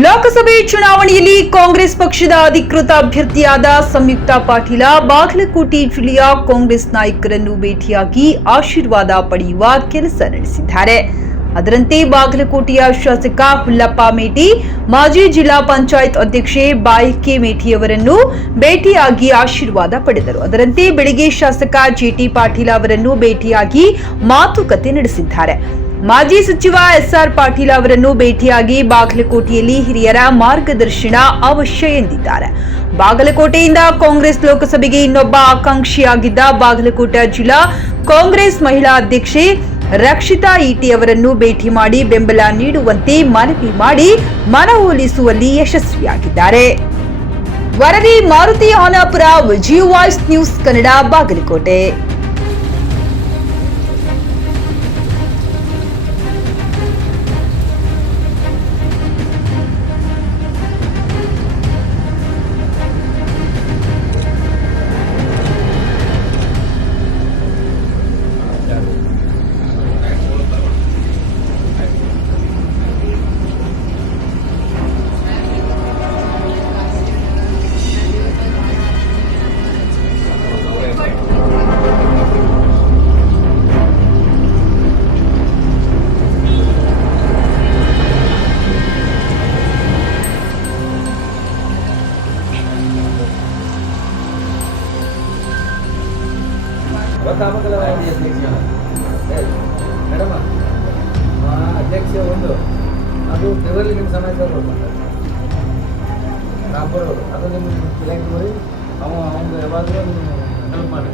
ಲೋಕಸಭೆ ಚುನಾವಣೆಯಲ್ಲಿ ಕಾಂಗ್ರೆಸ್ ಪಕ್ಷದ ಅಧಿಕೃತ ಅಭ್ಯರ್ಥಿಯಾದ ಸಂಯುಕ್ತಾ ಪಾಟೀಲ ಬಾಗಲಕೋಟೆ ಜಿಲ್ಲೆಯ ಕಾಂಗ್ರೆಸ್ ನಾಯಕರನ್ನು ಭೇಟಿಯಾಗಿ ಆಶೀರ್ವಾದ ಪಡೆಯುವ ಕೆಲಸ ನಡೆಸಿದ್ದಾರೆ. ಅದರಂತೆ ಬಾಗಲಕೋಟೆಯ ಶಾಸಕ ಹುಲ್ಲಪ್ಪ ಮೇಟಿ, ಮಾಜಿ ಜಿಲ್ಲಾ ಪಂಚಾಯತ್ ಅಧ್ಯಕ್ಷೆ ಬಾಯಕೆ ಮೇಟಿಯವರನ್ನು ಭೇಟಿಯಾಗಿ ಆಶೀರ್ವಾದ ಪಡೆದರು. ಅದರಂತೆ ಬೆಳಗ್ಗೆ ಶಾಸಕ ಜೆಟಿ ಪಾಟೀಲ ಅವರನ್ನು ಭೇಟಿಯಾಗಿ ಮಾತುಕತೆ ನಡೆಸಿದ್ದಾರೆ. ಮಾಜಿ ಸಚಿವ ಎಸ್ಆರ್ ಪಾಟೀಲ ಅವರನ್ನು ಭೇಟಿಯಾಗಿ ಬಾಗಲಕೋಟೆಯಲ್ಲಿ ಹಿರಿಯರ ಮಾರ್ಗದರ್ಶನ ಅವಶ್ಯ ಎಂದಿದ್ದಾರೆ. ಬಾಗಲಕೋಟೆಯಿಂದ ಕಾಂಗ್ರೆಸ್ ಲೋಕಸಭೆಗೆ ಇನ್ನೊಬ್ಬ ಆಕಾಂಕ್ಷಿಯಾಗಿದ್ದ ಬಾಗಲಕೋಟೆ ಜಿಲ್ಲಾ ಕಾಂಗ್ರೆಸ್ ಮಹಿಳಾ ಅಧ್ಯಕ್ಷೆ ರಕ್ಷಿತಾ ಈಟಿ ಅವರನ್ನು ಭೇಟಿ ಮಾಡಿ ಬೆಂಬಲ ನೀಡುವಂತೆ ಮನವಿ ಮಾಡಿ ಮನವೊಲಿಸುವಲ್ಲಿ ಯಶಸ್ವಿಯಾಗಿದ್ದಾರೆ. ವರದಿ Maruti Anapura, Vijaya voice news Kannada, Bagalkote. Madam ಅಧ್ಯಕ್ಷ ಒಂದು ಅದು ದೇವರಲ್ಲಿ ನಿಮ್ಮ ಸಮಾಜದವರು ರಾಪರ್ ಅವರು ಅದು ನಿಮ್ಮ ಇಲಾಖೆ ನೋಡಿ ಅವನು ಯಾವಾಗಲೂ ಹೆಲ್ಪ್ ಮಾಡಿ.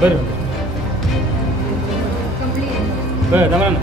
ಬರ್ರಿ ದಮನ